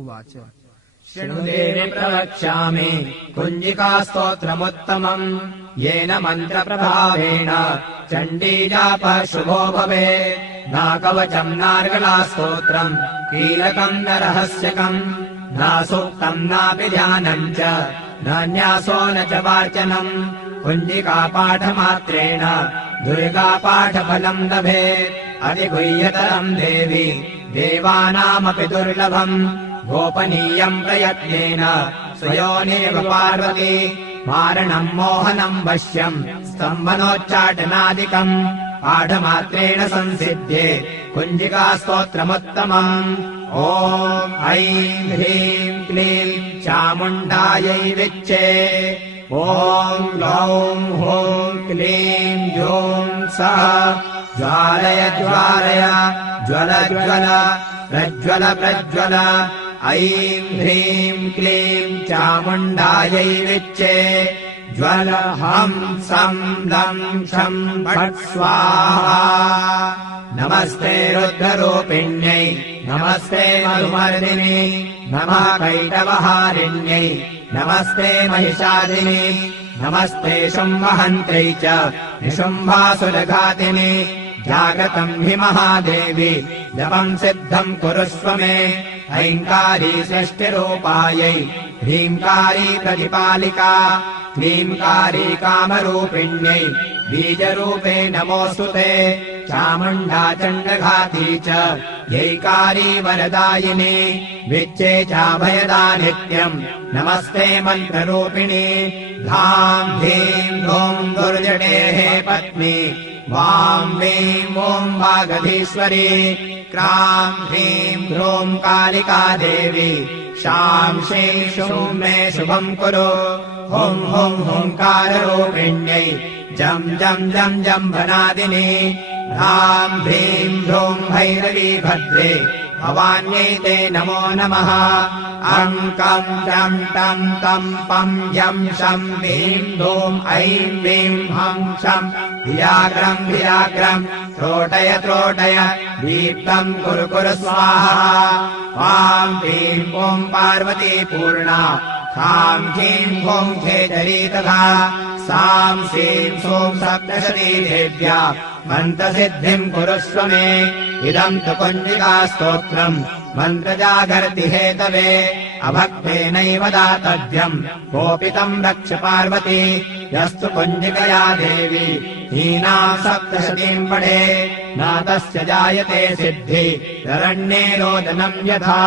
उवाच शृणुदेवि प्रवक्ष्यामि कुञ्जिकास्तोत्रमुत्तमम् येन मन्त्रप्रभावेण चण्डीजापः शुभो भवेत् नाकवचम् नार्गलास्तोत्रम् कीलकम् न रहस्यकम् नासूक्तम् नापि ध्यानम् च न न्यासो न च वाचनम् कुञ्जिकापाठमात्रेण दुर्गापाठफलम् लभेत् अधिगुह्यतरम् देवि देवानामपि दुर्लभम् गोपनीयम् प्रयत्नेन स्वयोनिव पार्वती मारणम् मोहनम् वश्यम् स्तम्भनोच्चाटनादिकम् पाठमात्रेण संसिध्ये कुञ्जिकास्तोत्रमुत्तमम् ॐ ऐं ह्रीं क्लीं चामुण्डायै विच्चे ॐ ग्लौं हूं क्लीं जूं सः ज्वालय ज्वालय ज्वल ज्वल प्रज्वल प्रज्वल ऐं ह्रीं क्लीं चामुण्डायै विच्चे ज्वल हं सं लं शं फट् स्वाहा नमस्ते रुद्ररूपिण्यै नमस्ते मधुमर्दिनी नमः कैटवहारिण्यै नमस्ते महिषादिनी नमस्ते शुम्भहन्त्यै च निशुम्भासुरघातिनि जागतम् हि महादेवी जपम् सिद्धम् कुरुष्व मे ऐङ्कारी षष्टिरूपायै ह्रीङ्कारी प्रतिपालिका क्लीङ्कारी कामरूपिण्यै बीजरूपे नमोऽस्तु ते चामुण्डा चण्डघाती च यैकारी वरदायिनी विच्चे चाभयदा नित्यम् नमस्ते मन्त्ररूपिणी धाम् धीम् धूम् दुर्जटेः पत्नी वां वीं ॐ वागधीश्वरी क्रां ह्रीं ह्रूं कालिका देवी शां श्रीं शूं मे शुभम् कुरु हुं हुं हुङ्काररूपिण्यै जं जं जं जम्भनादिनी ह्रां ह्रीं ह्रूं भैरवी भद्रे भवान्यै ते नमो नमः अङ्कं जं तं तं पं यं शं ह्रीं धूं ऐं वीं हं शं धियाग्रम् धियाग्रम् त्रोटय त्रोटय दीप्तम् कुरु कुरु स्वाहा वां ह्रीं ॐ पार्वती पूर्णा खां ह्रीं ॐ खेचरी तथा सां श्रीं सों सप्तशती देव्या मन्त्रसिद्धिम् कुरुष्व मे इदम् तु कुञ्जिकास्तोत्रम् मन्त्रजागर्ति हेतवे अभक्तेनैव दातव्यम् कोपितम् रक्ष पार्वती यस्तु कुञ्जिकया देवी हीना सप्तशतीम् पठे न तस्य जायते सिद्धि शरण्ये रोदनम् यथा।